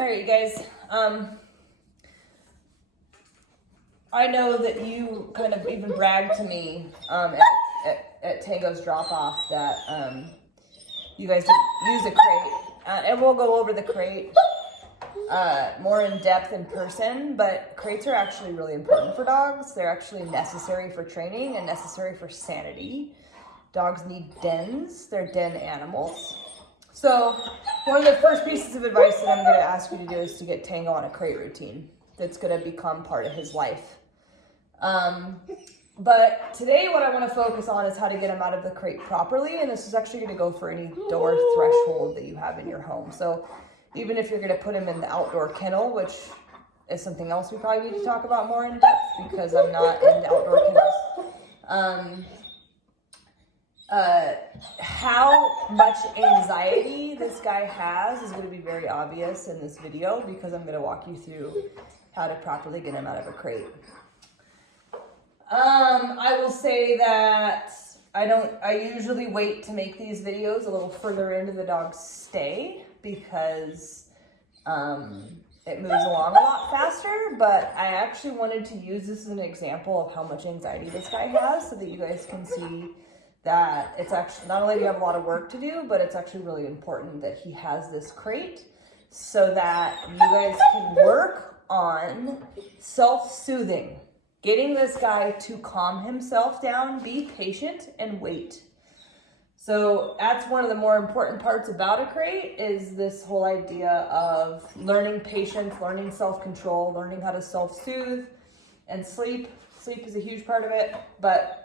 All right, you guys. I know that you kind of even bragged to me at Tango's drop-off that you guys use a crate, and we'll go over the crate more in depth in person, but crates are actually really important for dogs. They're actually necessary for training and necessary for sanity. Dogs need dens. They're den animals. So one of the first pieces of advice that I'm going to ask you to do is to get Tango on a crate routine that's going to become part of his life. But today what I want to focus on is how to get him out of the crate properly, and this is actually going to go for any door threshold that you have in your home. So even if you're going to put him in the outdoor kennel, which is something else we probably need to talk about more in depth because I'm not in the outdoor kennels. How much anxiety this guy has is going to be very obvious in this video because I'm going to walk you through how to properly get him out of a crate. I will say that I usually wait to make these videos a little further into the dog's stay because it moves along a lot faster, but I actually wanted to use this as an example of how much anxiety this guy has so that you guys can see that it's actually, not only do you have a lot of work to do, but it's actually really important that he has this crate so that you guys can work on self-soothing. Getting this guy to calm himself down, be patient, and wait. So that's one of the more important parts about a crate is this whole idea of learning patience, learning self-control, learning how to self-soothe, and sleep. Sleep is a huge part of it, but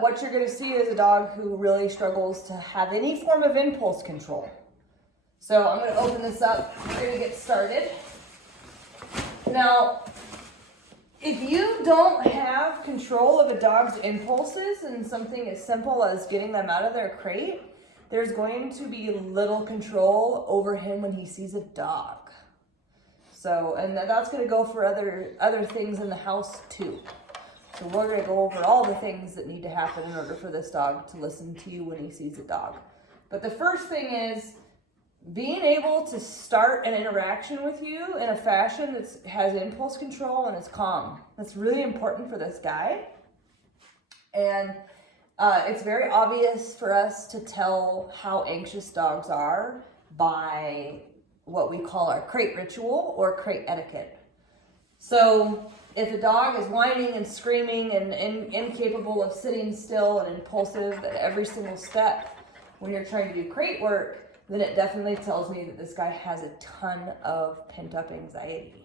what you're going to see is a dog who really struggles to have any form of impulse control. So I'm going to open this up. We're going to get started. Now, if you don't have control of a dog's impulses in something as simple as getting them out of their crate, there's going to be little control over him when he sees a dog. So, and that's going to go for other things in the house too. So we're going to go over all the things that need to happen in order for this dog to listen to you when he sees a dog. But the first thing is being able to start an interaction with you in a fashion that has impulse control and is calm. That's really important for this guy. And it's very obvious for us to tell how anxious dogs are by what we call our crate ritual or crate etiquette. So if a dog is whining and screaming and incapable of sitting still and impulsive at every single step when you're trying to do crate work, then it definitely tells me that this guy has a ton of pent-up anxiety.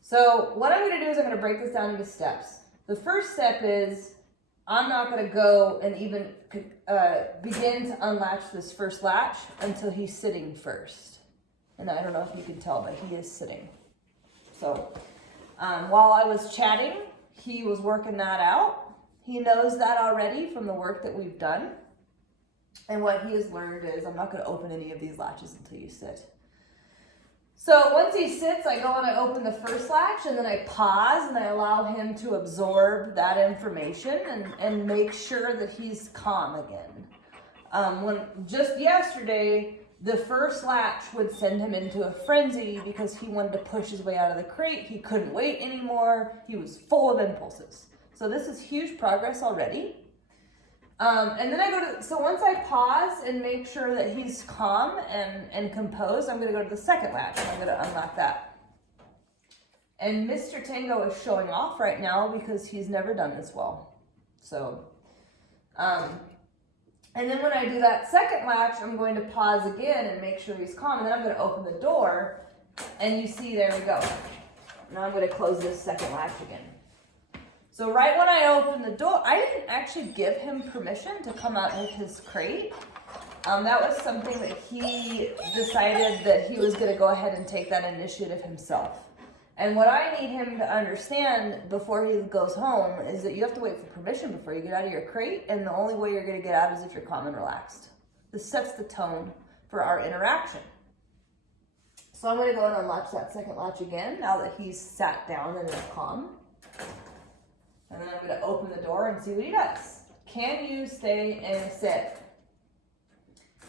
So what I'm going to do is I'm going to break this down into steps. The first step is I'm not going to go and even begin to unlatch this first latch until he's sitting first. And I don't know if you can tell, but he is sitting. So while I was chatting, he was working that out. He knows that already from the work that we've done. And what he has learned is I'm not going to open any of these latches until you sit. So once he sits, I go and I open the first latch and then I pause and I allow him to absorb that information and make sure that he's calm again. When just yesterday, the first latch would send him into a frenzy because he wanted to push his way out of the crate. He couldn't wait anymore. He was full of impulses. So this is huge progress already. And then so once I pause and make sure that he's calm and composed, I'm going to go to the second latch and I'm going to unlock that. And Mr. Tango is showing off right now because he's never done this well. So, and then when I do that second latch, I'm going to pause again and make sure he's calm. And then I'm going to open the door and you see, there we go. Now I'm going to close this second latch again. So right when I opened the door, I didn't actually give him permission to come out of his crate. That was something that he decided that he was going to go ahead and take that initiative himself. And what I need him to understand before he goes home is that you have to wait for permission before you get out of your crate, and the only way you're going to get out is if you're calm and relaxed. This sets the tone for our interaction. So I'm going to go and unlatch that second latch again now that he's sat down and is calm. And then I'm going to open the door and see what he does. Can you stay and sit?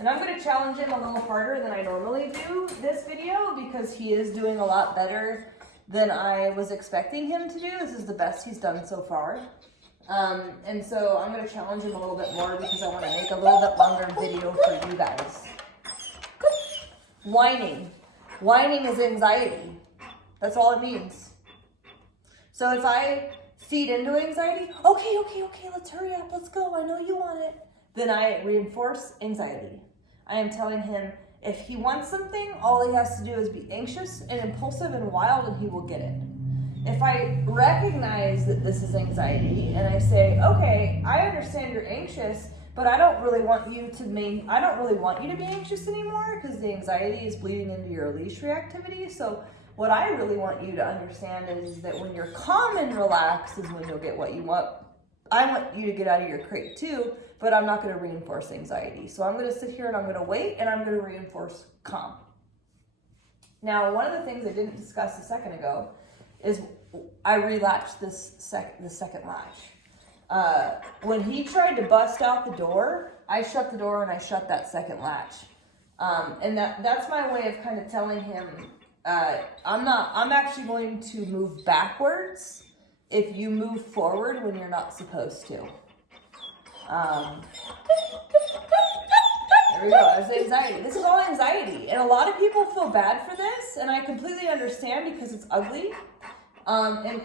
And I'm going to challenge him a little harder than I normally do this video because he is doing a lot better than I was expecting him to do. This is the best he's done so far. And so I'm going to challenge him a little bit more because I want to make a little bit longer video for you guys. Whining. Whining is anxiety. That's all it means. So if I feed into anxiety, okay, let's hurry up, let's go, I know you want it. Then I reinforce anxiety. I am telling him if he wants something, all he has to do is be anxious and impulsive and wild and he will get it. If I recognize that this is anxiety and I say, okay, I understand you're anxious, but I don't really want you to be anxious anymore because the anxiety is bleeding into your leash reactivity. So what I really want you to understand is that when you're calm and relaxed is when you'll get what you want. I want you to get out of your crate too, but I'm not going to reinforce anxiety. So I'm going to sit here and I'm going to wait and I'm going to reinforce calm. Now, one of the things I didn't discuss a second ago is I relatched the second latch. When he tried to bust out the door, I shut the door and I shut that second latch. And that's my way of kind of telling him, I'm actually going to move backwards if you move forward when you're not supposed to. There we go, there's anxiety. This is all anxiety. And a lot of people feel bad for this, and I completely understand because it's ugly. And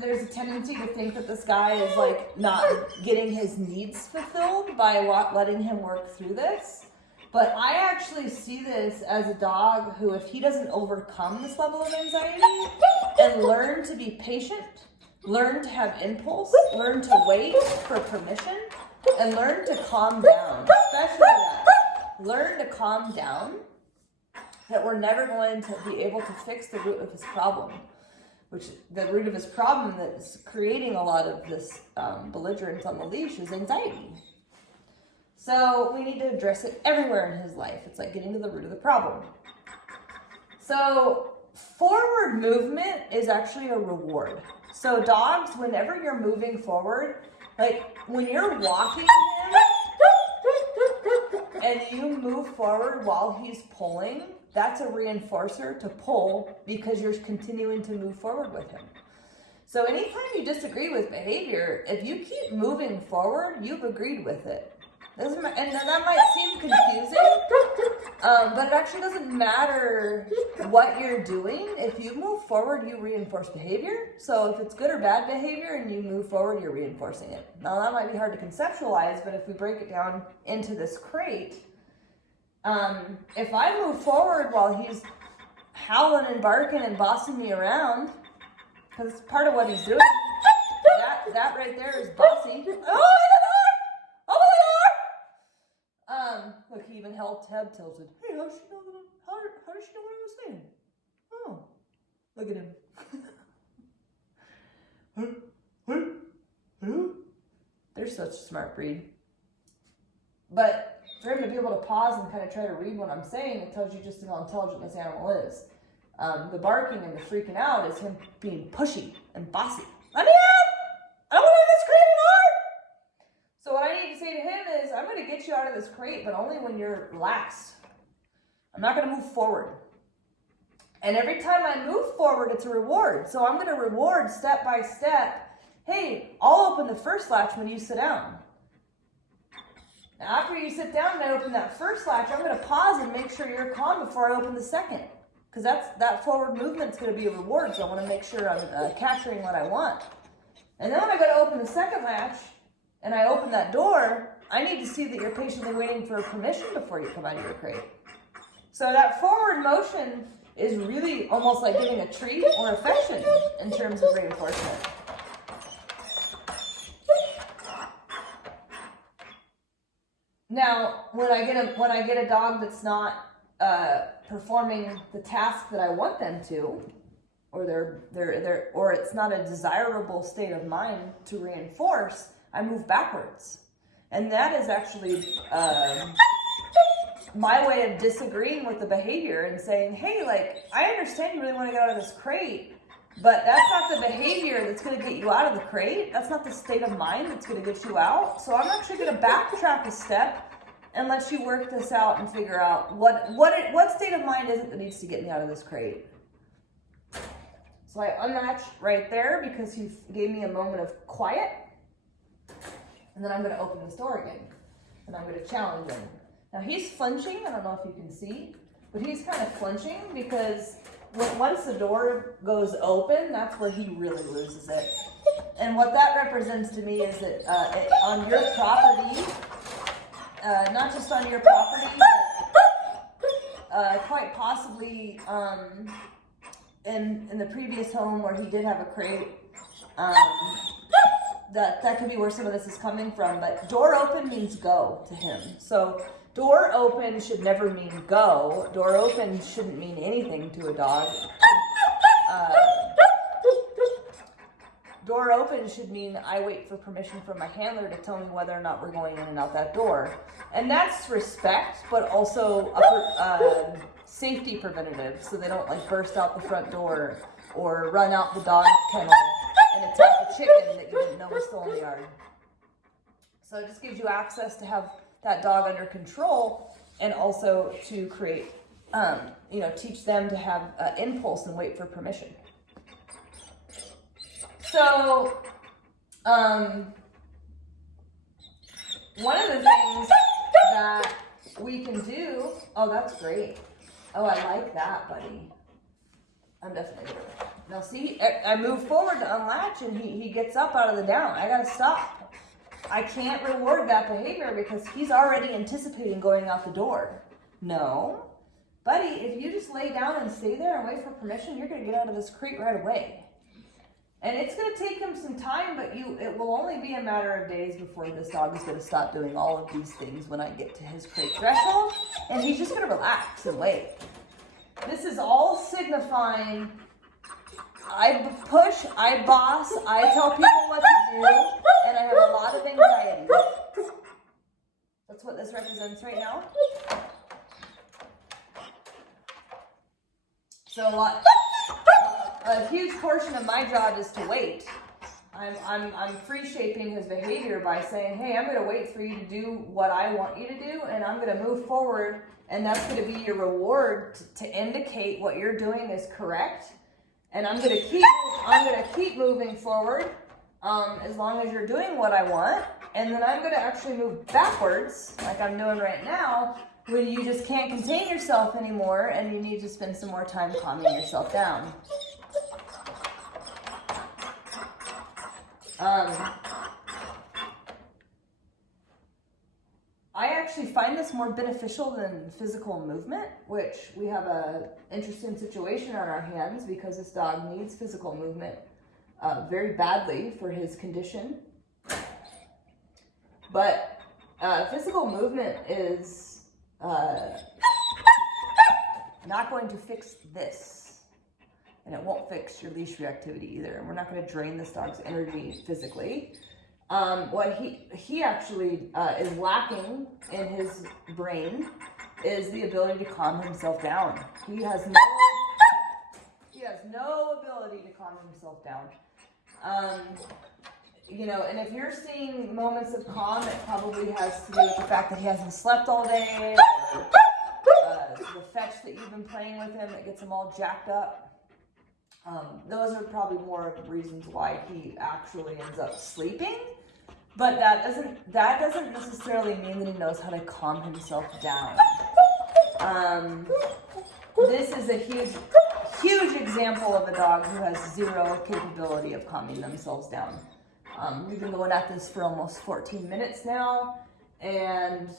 there's a tendency to think that this guy is like not getting his needs fulfilled by letting him work through this. But I actually see this as a dog who, if he doesn't overcome this level of anxiety and learn to be patient, learn to have impulse, learn to wait for permission, and learn to calm down, especially that. Learn to calm down, that we're never going to be able to fix the root of his problem, which the root of his problem that's creating a lot of this belligerence on the leash is anxiety. So we need to address it everywhere in his life. It's like getting to the root of the problem. So forward movement is actually a reward. So dogs, whenever you're moving forward, like when you're walking him and you move forward while he's pulling, that's a reinforcer to pull because you're continuing to move forward with him. So anytime you disagree with behavior, if you keep moving forward, you've agreed with it. And that might seem confusing, but it actually doesn't matter what you're doing. If you move forward, you reinforce behavior. So if it's good or bad behavior and you move forward, you're reinforcing it. Now that might be hard to conceptualize, but if we break it down into this crate, if I move forward while he's howling and barking and bossing me around, because it's part of what he's doing, that right there is bossy. Look, he even head tilted. Hey, how does she know what I was saying? Oh, look at him. They're such a smart breed. But for him to be able to pause and kind of try to read what I'm saying, it tells you just how intelligent this animal is. The barking and the freaking out is him being pushy and bossy. Let me out! I don't want to in this crate anymore! So what I need to say to him is, I'm going to get you out of this crate, but only when you're relaxed. I'm not going to move forward. And every time I move forward, it's a reward. So I'm going to reward step by step. Hey, I'll open the first latch when you sit down. Now, after you sit down and I open that first latch, I'm going to pause and make sure you're calm before I open the second. Because that forward movement's going to be a reward, so I want to make sure I'm capturing what I want. And then when I go to open the second latch, and I open that door, I need to see that you're patiently waiting for permission before you come out of your crate. So that forward motion is really almost like giving a treat or affection in terms of reinforcement. Now, when I get a dog that's not performing the task that I want them to, or it's not a desirable state of mind to reinforce, I move backwards. And that is actually my way of disagreeing with the behavior and saying, hey, like, I understand you really want to get out of this crate, but that's not the behavior that's going to get you out of the crate. That's not the state of mind that's going to get you out. So I'm actually going to backtrack a step and lets you work this out and figure out what state of mind is it that needs to get me out of this crate. So I unlatch right there because he gave me a moment of quiet. And then I'm going to open this door again. And I'm going to challenge him. Now he's flinching. I don't know if you can see. But he's kind of flinching because once the door goes open, that's where he really loses it. And what that represents to me is that on your property, not just on your property, but quite possibly in the previous home where he did have a crate, that could be where some of this is coming from. But door open means go to him. So door open should never mean go. Door open shouldn't mean anything to a dog. Door open should mean I wait for permission from my handler to tell me whether or not we're going in and out that door. And that's respect, but also safety preventative, so they don't like burst out the front door or run out the dog kennel and attack a chicken that you didn't know was still in the yard. So it just gives you access to have that dog under control, and also to create, teach them to have impulse and wait for permission. So, one of the things that we can do, oh, that's great. Oh, I like that, buddy. I'm definitely doing it. Now see, I move forward to unlatch and he gets up out of the down. I gotta stop. I can't reward that behavior because he's already anticipating going out the door. No. Buddy, if you just lay down and stay there and wait for permission, you're gonna get out of this crate right away. And it's going to take him some time, but it will only be a matter of days before this dog is going to stop doing all of these things when I get to his crate threshold. And he's just going to relax and wait. This is all signifying I push, I boss, I tell people what to do, and I have a lot of anxiety. That's what this represents right now. So a huge portion of my job is to wait. I'm free shaping his behavior by saying, hey, I'm going to wait for you to do what I want you to do, and I'm going to move forward, and that's going to be your reward to indicate what you're doing is correct. And I'm going to keep moving forward as long as you're doing what I want, and then I'm going to actually move backwards like I'm doing right now when you just can't contain yourself anymore and you need to spend some more time calming yourself down. I actually find this more beneficial than physical movement, which we have a interesting situation on our hands because this dog needs physical movement very badly for his condition. But physical movement is not going to fix this. And it won't fix your leash reactivity either. And we're not going to drain this dog's energy physically. What he actually is lacking in his brain is the ability to calm himself down. He has no ability to calm himself down. And if you're seeing moments of calm, it probably has to do with the fact that he hasn't slept all day, or the fetch that you've been playing with him that gets him all jacked up. Those are probably more of the reasons why he actually ends up sleeping. But that doesn't necessarily mean that he knows how to calm himself down. This is a huge example of a dog who has zero capability of calming themselves down. We've been going at this for almost 14 minutes now, and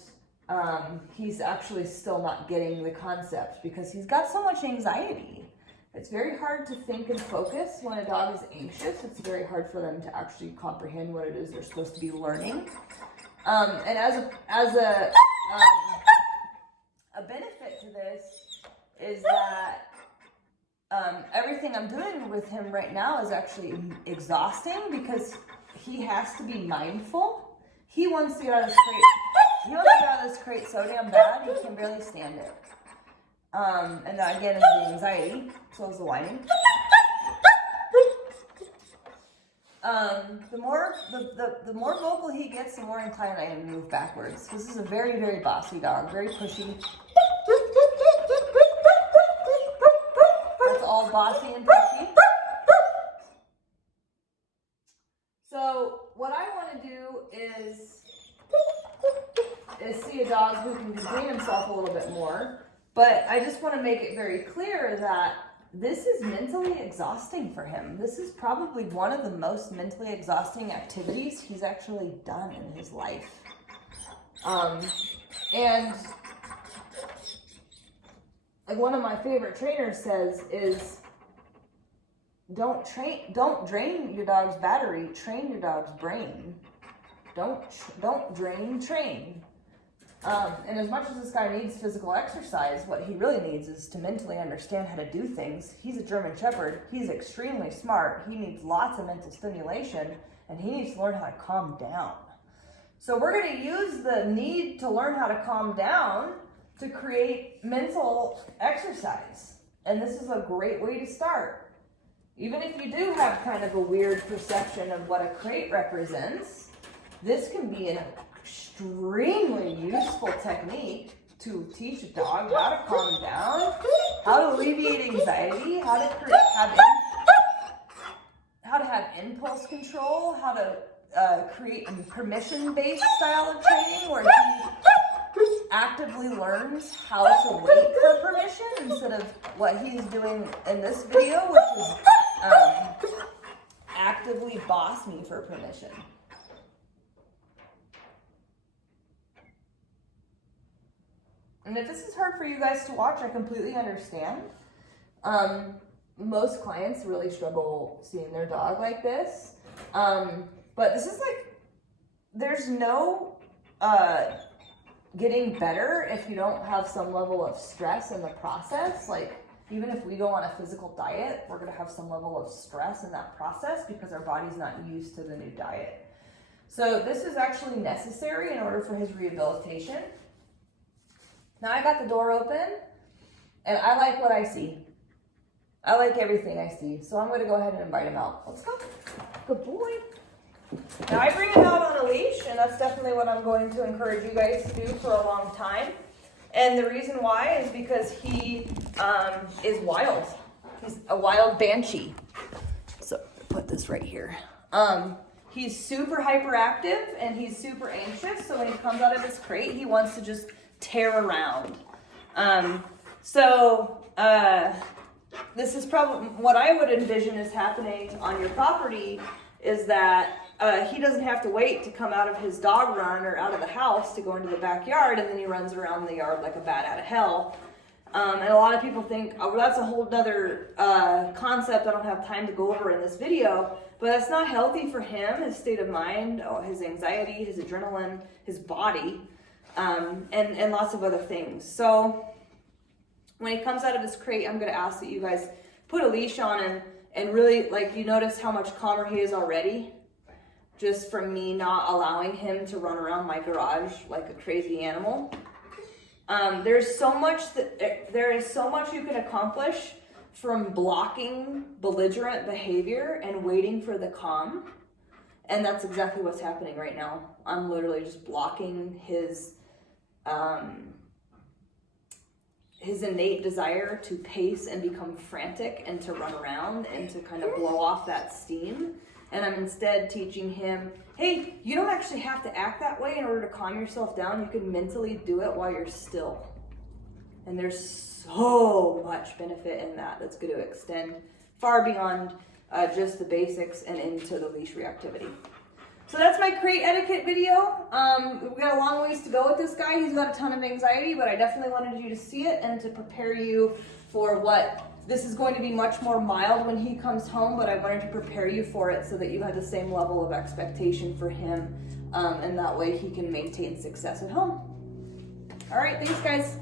he's actually still not getting the concept because he's got so much anxiety. It's very hard to think and focus when a dog is anxious. It's very hard for them to actually comprehend what it is they're supposed to be learning. And as a benefit to this is that everything I'm doing with him right now is actually exhausting because he has to be mindful. He wants to get out of this crate. He wants to get out of this crate so damn bad he can barely stand it. And that again is the anxiety, so is the whining. the more vocal he gets, the more inclined I am to move backwards. This is a very, very bossy dog, very pushy. That's all bossy and pushy. So what I want to do is see a dog who can contain himself a little bit more. But I just want to make it very clear that this is mentally exhausting for him. This is probably one of the most mentally exhausting activities he's actually done in his life. And like one of my favorite trainers says is, don't drain your dog's battery, train your dog's brain. Don't drain, train. And as much as this guy needs physical exercise, what he really needs is to mentally understand how to do things. He's a German Shepherd. He's extremely smart. He needs lots of mental stimulation, and he needs to learn how to calm down. So we're going to use the need to learn how to calm down to create mental exercise. And this is a great way to start. Even if you do have kind of a weird perception of what a crate represents, this can be an extremely useful technique to teach a dog how to calm down, how to alleviate anxiety, how to have impulse control, how to create a permission-based style of training where he actively learns how to wait for permission instead of what he's doing in this video, which is actively boss me for permission. And if this is hard for you guys to watch, I completely understand. Most clients really struggle seeing their dog like this. But this is like, there's no getting better if you don't have some level of stress in the process. Like, even if we go on a physical diet, we're gonna have some level of stress in that process because our body's not used to the new diet. So this is actually necessary in order for his rehabilitation. Now I got the door open, and I like what I see. I like everything I see, so I'm going to go ahead and invite him out. Let's go. Good boy. Now I bring him out on a leash, and that's definitely what I'm going to encourage you guys to do for a long time. And the reason why is because he is wild. He's a wild banshee. So put this right here. He's super hyperactive, and he's super anxious, so when he comes out of his crate, he wants to just tear around. This is probably what I would envision is happening on your property is that he doesn't have to wait to come out of his dog run or out of the house to go into the backyard, and then he runs around the yard like a bat out of hell. And a lot of people think, oh, well, that's a whole other concept I don't have time to go over in this video, but that's not healthy for him, his state of mind, his anxiety, his adrenaline, his body. And lots of other things. So when he comes out of his crate, I'm going to ask that you guys put a leash on him and really, like, you notice how much calmer he is already just from me not allowing him to run around my garage like a crazy animal. There is so much you can accomplish from blocking belligerent behavior and waiting for the calm. And that's exactly what's happening right now. I'm literally just blocking his innate desire to pace and become frantic and to run around and to kind of blow off that steam. And I'm instead teaching him, hey, you don't actually have to act that way in order to calm yourself down. You can mentally do it while you're still. And there's so much benefit in that that's going to extend far beyond just the basics and into the leash reactivity. So that's my crate etiquette video. We've got a long ways to go with this guy. He's got a ton of anxiety, but I definitely wanted you to see it and to prepare you for what this is going to be much more mild when he comes home, but I wanted to prepare you for it so that you had the same level of expectation for him, and that way he can maintain success at home. All right, thanks guys.